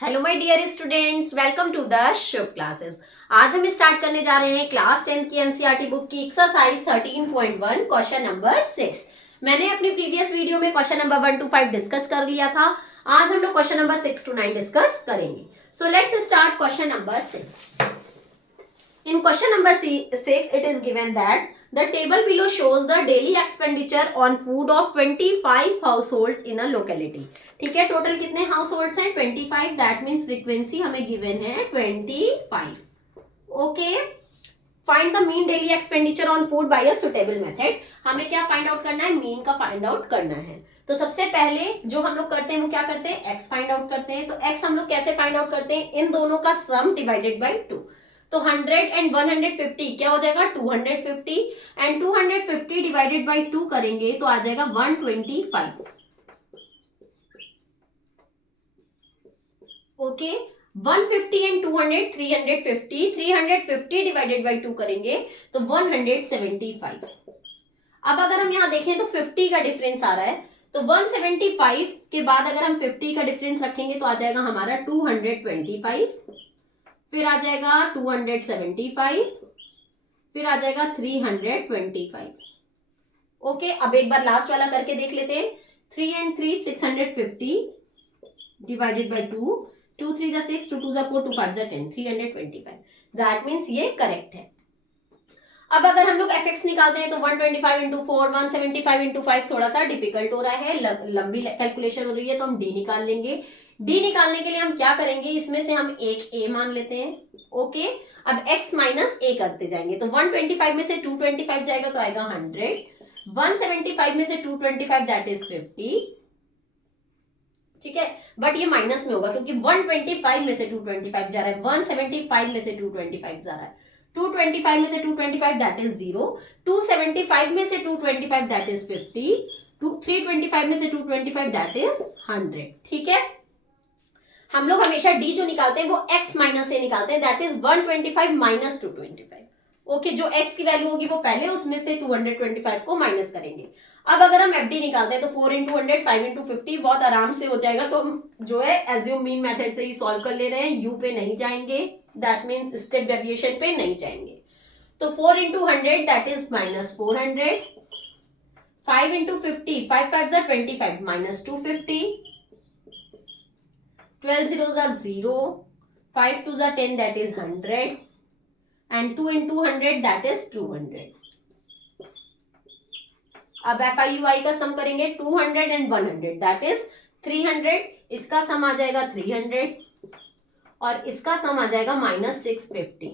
Hello my dear students, welcome to the Shubh classes. आज हम start करने जा रहे हैं क्लास 10th की एनसीईआरटी बुक की एक्सरसाइज 13.1 क्वेश्चन नंबर 6। मैंने अपनी प्रीवियस वीडियो में क्वेश्चन नंबर 1 to 5 डिस्कस कर लिया था। आज हम लोग क्वेश्चन नंबर 6 to 9 डिस्कस करेंगे। So let's start question number 6। In question number 6, it is given that the table below shows the daily expenditure on food of 25 households in a locality. ठीक है, total कितने house holds हैं? 25। That means frequency हमें given है 25। Okay, find the mean daily expenditure on food by a suitable method. हमें क्या find out करना है? मीन का फाइंड आउट करना है। तो सबसे पहले जो हम लोग करते हैं वो क्या करते हैं? एक्स फाइंड आउट करते हैं। तो एक्स हम लोग कैसे फाइंड आउट करते हैं? इन दोनों का सम डिवाइडेड बाई 2। तो 100 एंड 150 क्या हो जाएगा? 250 एंड 250 डिवाइडेड बाई 2 करेंगे तो आ जाएगा 125। ओके, 150 एंड 200 350, 350 डिवाइडेड बाई 2 करेंगे तो 175। अब अगर हम यहां देखें तो 50 का डिफरेंस आ रहा है, तो 175 के बाद अगर हम 50 का डिफरेंस रखेंगे तो आ जाएगा हमारा 225, फिर आ जाएगा 275, फिर आ जाएगा 325। ओके, अब एक बार लास्ट वाला करके देख लेते हैं। 3 एंड 3 650 डिवाइडेड बाई 2, 2 3 जा 6, 2 2 जा 4, 2 5 जा 10, 325। दैट मीन्स ये करेक्ट है। अब अगर हम लोग fx निकालते हैं तो 125 इंटू 4, 175 इंटू 5 थोड़ा सा डिफिकल्ट हो रहा है, लंबी कैलकुलेशन हो रही है, तो हम d निकाल लेंगे। d निकालने के लिए हम क्या करेंगे? इसमें से हम एक a मान लेते हैं। ओके, अब x माइनस a करते जाएंगे तो 125 में से 225 जाएगा तो आएगा 100, 175 में से 225 दैट इज 50। ठीक है, बट ये माइनस में होगा क्योंकि 125 में से 225 जा रहा है, 175 में से 225 जा रहा है, 225 में से 225 दैट इज 0, 275 में से 225 दैट इज 50, 325 में से 225 दैट इज 100। ठीक है, हम लोग हमेशा d जो निकालते हैं वो x माइनस ए निकालते हैं, दैट इज 125 माइनस 225। ओके, जो x की वैल्यू होगी वो पहले उसमें से 225 को माइनस करेंगे। अब अगर हम fd निकालते हैं तो 4 इंटू 100, 5 इंटू 50 बहुत आराम से हो जाएगा। तो हम जो है एज्यूम मीन मेथड से ही सॉल्व कर ले रहे हैं, u पे नहीं जाएंगे, दैट मीन्स स्टेप डेविएशन पे नहीं जाएंगे। तो 4 into 100 that is minus 400, 5 into 50, 5 5 जा 25 minus 250, 12 zeros are 0, 5 twos are 10 that is 100, and 2 into 100 that is 200। अब FIUI का सम करेंगे 200 and 100 that is 300। इसका सम आ जाएगा 300 और इसका सम आ जाएगा माइनस 650।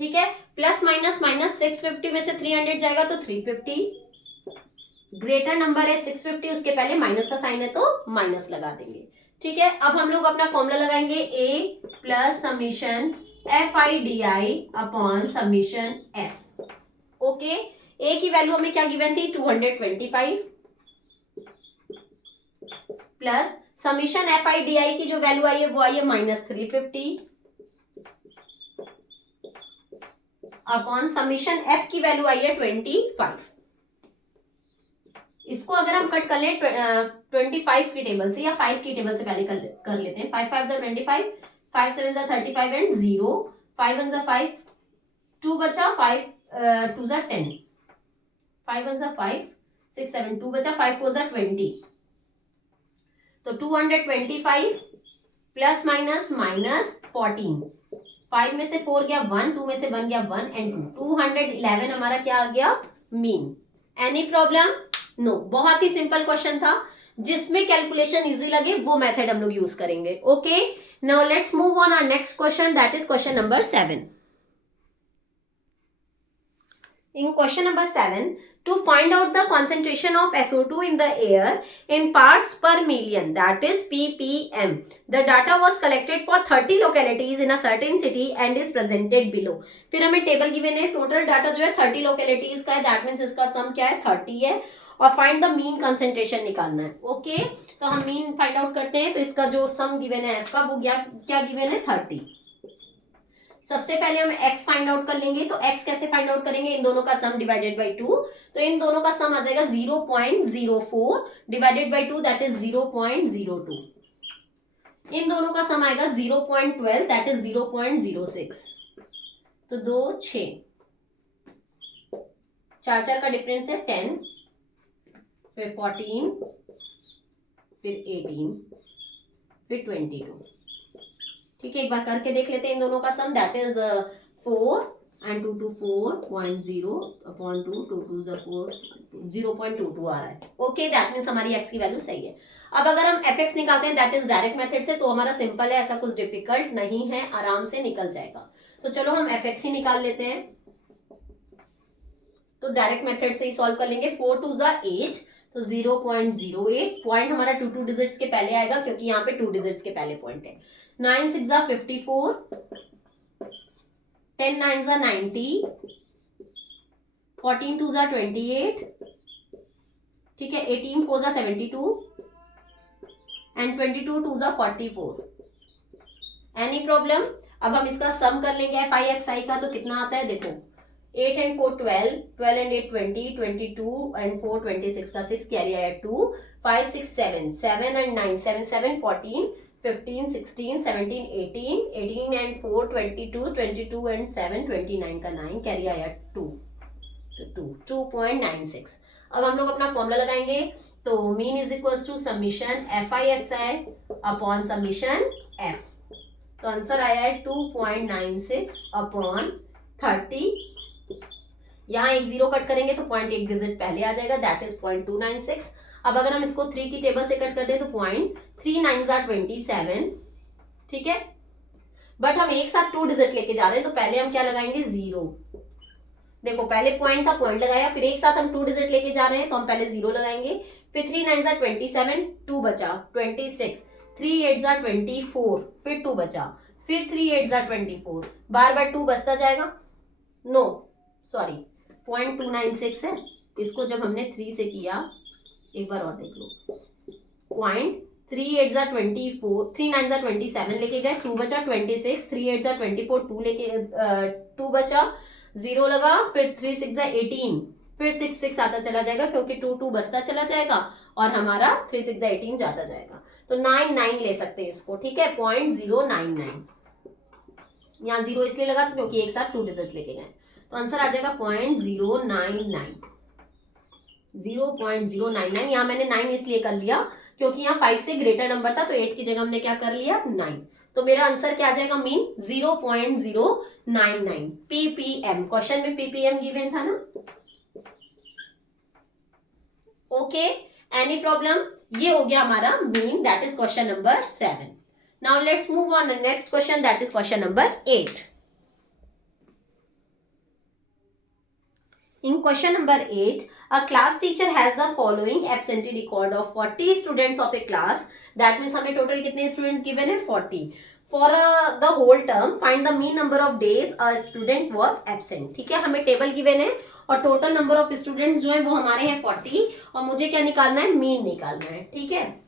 ठीक है, प्लस माइनस माइनस 650 में से 300 जाएगा तो 350। ग्रेटर नंबर है 650, उसके पहले माइनस का साइन है तो माइनस लगा देंगे। ठीक है, अब हम लोग अपना फॉर्मूला लगाएंगे a plus summation FIDI upon summation f। Okay, a की वैल्यू हमें क्या गिवन थी? 225 प्लस समीशन FIDI की जो वैल्यू आई है वो आई है माइनस 350 अपॉन समीशन f की वैल्यू आई है 25। इसको अगर हम कट कर लें 25 की टेबल से या 5 की टेबल से पहले कर लेते हैं। 5 5 25, 5 7 35 एंड 0, 5 1 5, 2 बचा, 5 2 10, 5 1 5 6 7, 2 बचा, 5 4 20। तो 225 प्लस माइनस माइनस 14, 5 में से 4 गया 1, 2 में से 1 गया 1 एंड 2, 211 हमारा क्या आ गया? मीन। Any problem? नो, बहुत ही सिंपल क्वेश्चन था, जिसमें कैलकुलेशन इजी लगे वो मेथड हम लोग यूज करेंगे। Okay, now let's move on our next question, that is question number 7। In question number 7, to find out the concentration of SO2 in the air in parts per million, that is ppm, the data was collected for 30 localities in a certain city and is presented below। फिर हमें table given है, total data जो है 30 localities का है, that means इसका सम क्या है? 30 है, और फाइंड द मीन कंसेंट्रेशन निकालना है। ओके, तो हम मीन फाइंड आउट करते हैं। तो इसका जो सम गिवन है f का वो क्या गिवन है? 30। सबसे पहले हम x फाइंड आउट कर लेंगे। तो x कैसे फाइंड आउट करेंगे? इन दोनों का सम डिवाइडेड बाई 2, तो इन दोनों का सम आ जाएगा 0.04 डिवाइडेड बाई 2 दैट इज 0.02। इन दोनों का सम आएगा 0.12 दैट इज 0.06। तो 2 6, 4 4 का डिफरेंस है 10, फिर 14, फिर 18, फिर 22। ठीक है, एक बार करके देख लेते हैं इन दोनों का सम that is 4 and 2 to 4.0 upon 2, 2 2 is 4, 0.22 आ रहा है। ओके, दैट मीन्स हमारी x की वैल्यू सही है। अब अगर हम fx निकालते हैं दैट इज डायरेक्ट मेथड से, तो हमारा सिंपल है, ऐसा कुछ डिफिकल्ट नहीं है, आराम से निकल जाएगा। तो चलो हम fx ही निकाल लेते हैं। तो डायरेक्ट मेथड से ही सॉल्व कर लेंगे। 4 2 is 8, तो 0.08। पॉइंट हमारा 2 डिजिट्स के पहले आएगा क्योंकि यहाँ पे 2 डिजिट्स के पहले पॉइंट है। 9 6 is 54, 10 9 is 90, 14 2 is 28, ठीक है, 18 4 is 72 and 22 2 is 44। Any problem? अब हम इसका सम कर लेंगे fi का, तो कितना आता है देखो, 8 and 4 12, 12 and 8 20, 22 and 4 26 का 6 कैरी आया 2, 5 6 7, 7 and 9 7 7 14, 15 16 17 18, 18 and 4 22, 22 and 7 29 का 9 कैरी आया 2, तो 2.96। अब हम लोग अपना फॉर्मूला लगाएंगे। तो mean is equals to summation fi upon summation f। तो आंसर आया है 2.96 अपॉन 30। यहाँ एक जीरो कट करेंगे तो 0.1 डिजिट पहले आ जाएगा, दैट इज 0.296। अब अगर हम इसको 3 की टेबल से कट कर दें तो 0.39 27, ठीक है। बट हम एक साथ 2 डिजिट लेके जा रहे हैं, तो पहले हम क्या लगाएंगे, 0। देखो पहले पॉइंट था, पॉइंट लगाया, फिर एक साथ हम 2 डिजिट लेके जा रहे हैं तो हम पहले 0 लगाएंगे, फिर 3 9 27, 2 बचा, 26, 3 8 24, फिर 2 बचा, फिर 3 8 24, बार बार 2 बचता जाएगा, नो सॉरी 0.296 है। इसको जब हमने 3 से किया, एक बार और देख लो, 0.3 8 24, 3 9 27 लेके गए, 2 बचा, 26, 3 8 24, 2 लेके 2 बचा, 0 लगा, फिर 3 6 18, फिर 6 6 आता चला जाएगा क्योंकि 2 2 बचता चला जाएगा और हमारा 3 6 18 जाता जाएगा। तो 9 9 ले सकते हैं इसको, ठीक है, 0.099। यहाँ 0 इसलिए लगा तो क्योंकि एक साथ 2 डिजिट लेके गए, तो आंसर आ जाएगा 0.099। 0.099। यहाँ मैंने 9 इसलिए कर लिया क्योंकि यहाँ 5 से ग्रेटर नंबर था, तो 8 की जगह हमने क्या कर लिया, 9। तो मेरा आंसर क्या आ जाएगा, मीन 0.099 ppm। क्वेश्चन में ppm गिवन था ना। Okay, any problem? ये हो गया हमारा mean, that is question number 7। Now let's move on the next question, that is question number 8। In question number 8, a class teacher has the following absentee record of 40 students of a class. That means हमें total कितने students given है, 40. For the whole term, find the mean number of days a student was absent. ठीक है, हमें table given है और total number of students जो है वो हमारे हैं 40, और मुझे क्या निकालना है, मीन निकालना है। ठीक है,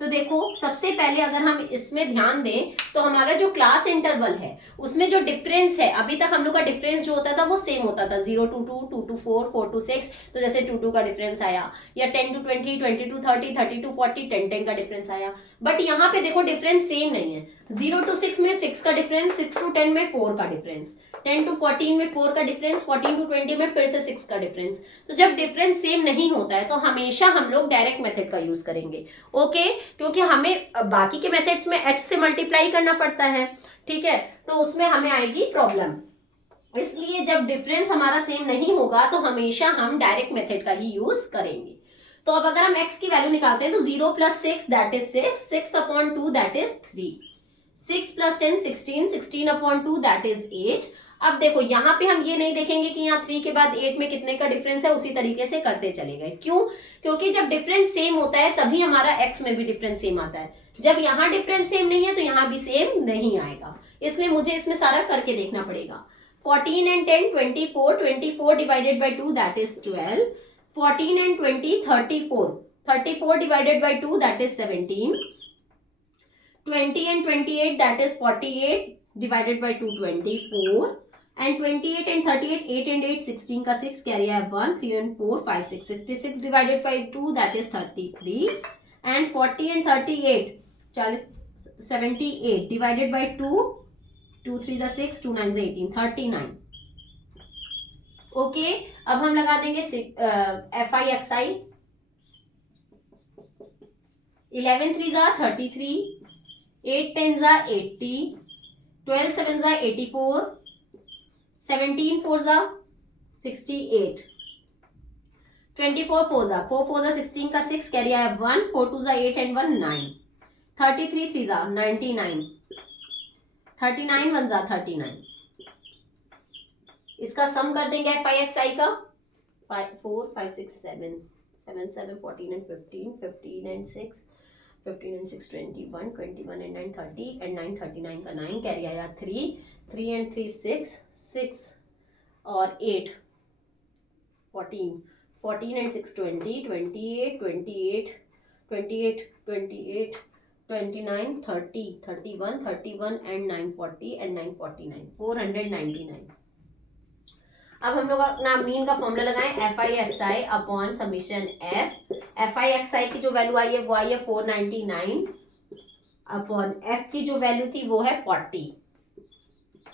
तो देखो सबसे पहले अगर हम इसमें ध्यान दें तो हमारा जो क्लास इंटरवल है उसमें जो डिफरेंस है, अभी तक हम लोग का डिफरेंस जो होता था वो सेम होता था, 0 to 2, 2 to 4, 4 to 6। तो जैसे 2 2 का डिफरेंस आया, या 10 to 20, 20 to 30, 30 to 40, 10 10 का डिफरेंस आया। बट यहाँ पे देखो डिफरेंस सेम नहीं है। 0 to 6 में 6 का डिफरेंस, 6 to 10 में 4 का डिफरेंस, 10 to 14 में 4 का डिफरेंस, 14 to 20 में फिर से 6 का डिफरेंस। तो जब डिफरेंस सेम नहीं होता है तो हमेशा हम लोग डायरेक्ट मेथड का यूज करेंगे। ओके, क्योंकि हमें बाकी के मेथड्स में h से मल्टीप्लाई करना पड़ता है, ठीक है, तो उसमें हमें आएगी प्रॉब्लम। इसलिए जब डिफरेंस हमारा सेम नहीं होगा तो हमेशा हम डायरेक्ट मेथड का ही यूज करेंगे। तो अब अगर हम x की वैल्यू निकालते हैं तो 0 + 6 that is 6, 6/2 that is 3, 6 + 10 16, 16/2 that is 8। अब देखो यहाँ पे हम ये नहीं देखेंगे कि यहाँ 3 के बाद 8 में कितने का डिफरेंस है, उसी तरीके से करते चले गए। क्यों? क्योंकि जब डिफरेंस सेम होता है तभी हमारा x में भी डिफरेंस सेम आता है। जब यहाँ डिफरेंस सेम नहीं है तो यहाँ भी सेम नहीं आएगा, इसलिए मुझे इसमें सारा करके देखना पड़ेगा। 14 and 10 24, 24 divided by 2 that is 12, 14 and 20 34, 34 divided by 2 that is 17, 20 and 28 that is 48 divided by 2 24, and 28 and 38 8 and 8 16 का 6 carry I have 1, 3 and 4 5 6 66 divided by 2 that is 33, and 40 and 38 40 78 divided by 2, 2 3 जा 6, 2 9 जा 18, 39। ओके, अब हम लगा देंगे F I X आई। 11 3 जा 33, 8 10 जा 80, 12 7 जा 84, 17 4 जा 68, 24 4 जा 4 4 जा 16 का 6 कैरी आया 1, 4 2 जा 8 एंड 1 9, 33 3 जा 99, 39 1 जा 39। इसका सम कर देंगे एफ आई एक्स आई का। 4 5 6 7 7 7 14 and 15, 15 and 6, 15 and 6 21, 21 and 9 30 and 9 39 का 9 कैरी आया 3, 3 and 3 6, 6 और 8 14, 14 and 6 20, 28 28 28 28 29 30 31 31 and 9 40 and 9 49 499। अब हम लोग अपना मीन का फॉर्मूला लगाएं, F I X I upon summation F. F I X I की जो वैल्यू आई है वो आई है 499 अपॉन एफ की जो वैल्यू थी वो है 40।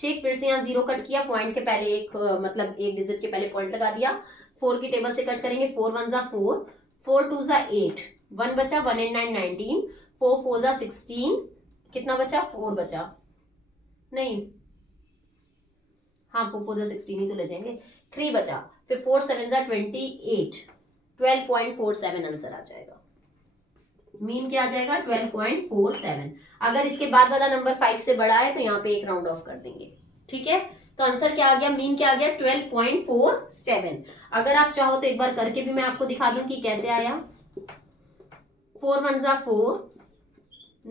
ठीक, फिर से यहाँ जीरो कट किया, पॉइंट के पहले एक मतलब एक डिजिट के पहले पॉइंट लगा दिया। 4 की टेबल से कट करेंगे, 4 1 जा 4, 4 2 जा 8, 1 बचा, 1 and 9 19, 4 4 जा 16, कितना बचा 4 बचा, नहीं हाँ 4 4 जा 16 ही तो ले जाएंगे, 3 बचा, फिर 4 7 जा 28, 12.47 आंसर आ जाएगा। मीन क्या आ जाएगा 12.47। अगर इसके बाद वाला नंबर 5 से बड़ा है तो यहाँ पे एक राउंड ऑफ कर देंगे। ठीक है, तो आंसर क्या आ गया, मीन क्या आ गया 12.47। अगर आप चाहो तो एक बार करके भी मैं आपको दिखा दूं कि कैसे आया। 4 1 जा 4,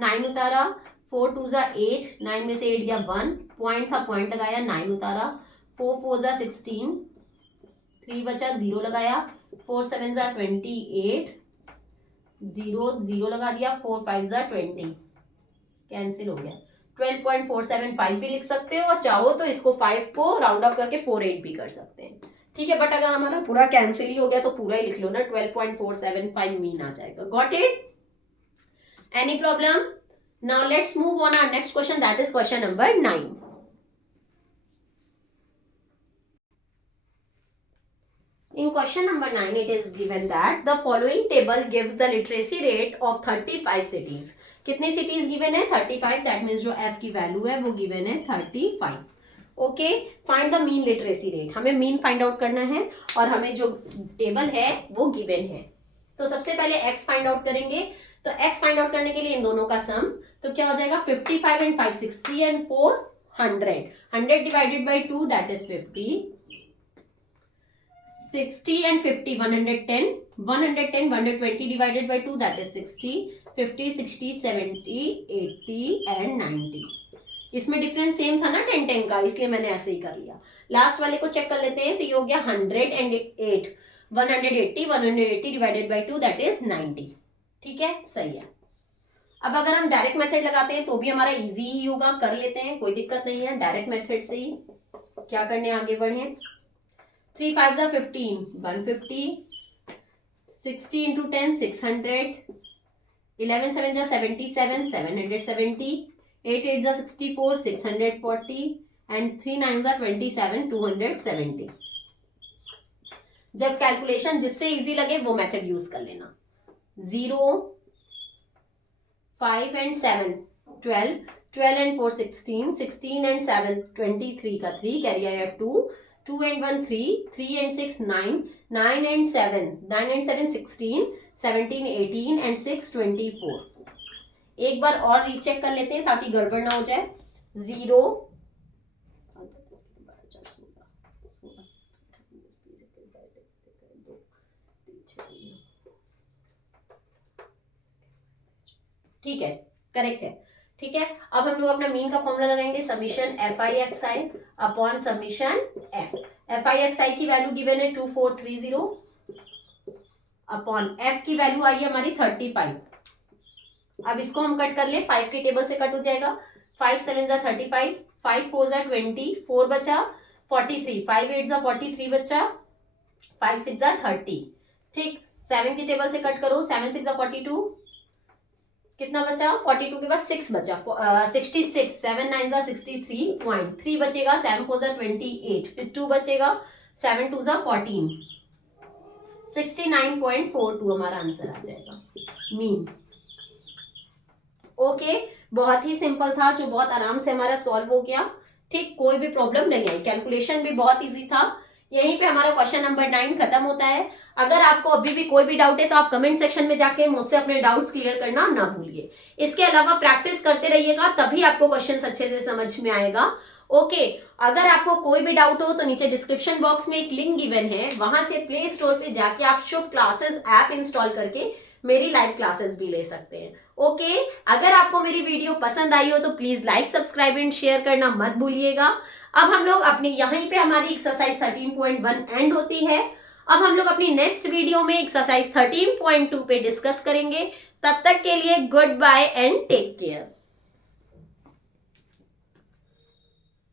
9 उतारा, 4 2 जा 8, 9 में से 8 गया 1, पॉइंट था पॉइंट लगाया, 9 उतारा, 4 4 जा 16, 3 बचा 0 लगाया, 4 7 जा 28, 0 0 लगा दिया, 4 5 जा 20 कैंसिल हो गया। 12.475 भी लिख सकते हो और चाहो तो इसको 5 को राउंड ऑफ करके 48 भी कर सकते हैं। ठीक है, बट अगर हमारा पूरा कैंसिल ही हो गया तो पूरा ही लिख लो ना, 12.475 मीन आ जाएगा। Got it? Any problem? Now let's move on our next question, that is question number 9. In question number 9 it is given that the following table gives the literacy rate of 35 cities. कितनी cities given है 35, that means जो F की value है वो given है 35. Okay, find the mean literacy rate. हमें mean find out करना है और हमें जो टेबल है वो गिवन है। तो सबसे पहले एक्स फाइंड आउट करेंगे। तो एक्स फाइंड आउट करने के लिए इन दोनों का सम तो क्या हो जाएगा 55 and 5 60 and 4 100। 100 divided by 2 that is 50, 60 and 50 110, 110 120 divided by 2 that is 60, 50 60 70 80 and 90। इसमें डिफरेंस सेम था ना 10 10 का, इसलिए मैंने ऐसे ही कर लिया। लास्ट वाले को चेक कर लेते हैं। तो ये हो गया 108, 180 डिवाइडेड बाई 2 दैट इज 90। ठीक है, सही है। अब अगर हम डायरेक्ट मेथड लगाते हैं तो भी हमारा इजी ही होगा, कर लेते हैं, कोई दिक्कत नहीं है। डायरेक्ट मेथड से ही क्या करने आगे बढ़े। 3 5 जा 15 150, 60 इंटू 10 600, 11 7 जा 77 770, 8 8 जा 64 640 एंड 3 9 जा 27 270। जब कैलकुलेशन जिससे इजी लगे वो मेथड यूज कर लेना। 0 5 एंड 7 12, 12 एंड 4 16, 16 एंड 7 23 का 3 कैरी आया 2, 2 एंड 1 3, 3 एंड 6 9, 9 एंड 7 16, 17 18 एंड 6 24। एक बार और रीचेक कर लेते हैं ताकि गड़बड़ ना हो जाए। 0 ठीक है, करेक्ट है। ठीक है, अब हम लोग अपना मीन का फॉर्मूला लगाएंगे, summation F I X I upon summation F. F I X I की वैल्यू गिवन है 2430 अपॉन एफ की वैल्यू आई है हमारी 35। अब इसको हम कट कर ले, 5 की टेबल से कट हो जाएगा। 5 7 जा 35, 5 4 जा 20, 4 बचा 43, 5 8 जा 43 बचा, 5 6 जा 30। ठीक, 7 की टेबल से कट करो, 7 6 जा 42, कितना बचा 42 के बाद 6 बचा 66 7 9 जा 63.3 बचेगा 7 4 जा 28 फिर 2 बचेगा 7 2 जा 14 69.42 हमारा आंसर आ जाएगा मीन। ओके बहुत ही सिंपल था जो बहुत आराम से हमारा सॉल्व हो गया। ठीक कोई भी प्रॉब्लम नहीं आई, कैलकुलेशन भी बहुत इजी था। यहीं पे हमारा क्वेश्चन नंबर 9 खत्म होता है। अगर आपको अभी भी कोई भी डाउट है तो आप कमेंट सेक्शन में जाके मुझसे अपने डाउट्स क्लियर करना ना भूलिए। इसके अलावा प्रैक्टिस करते रहिएगा तभी आपको क्वेश्चन अच्छे से समझ में आएगा। ओके अगर आपको कोई भी डाउट हो तो नीचे डिस्क्रिप्शन बॉक्स में एक लिंक गिवन है, वहां से प्ले स्टोर पे जाके आप शुभ क्लासेस ऐप इंस्टॉल करके मेरी लाइव क्लासेस भी ले सकते हैं। ओके अगर आपको मेरी वीडियो पसंद आई हो तो please like subscribe and share करना मत भूलिएगा। अब हम लोग अपनी यहीं पे हमारी एक्सरसाइज 13.1 एंड होती है। अब हम लोग अपनी नेक्स्ट वीडियो में एक्सरसाइज 13.2 पे डिस्कस करेंगे। तब तक के लिए goodbye and take care.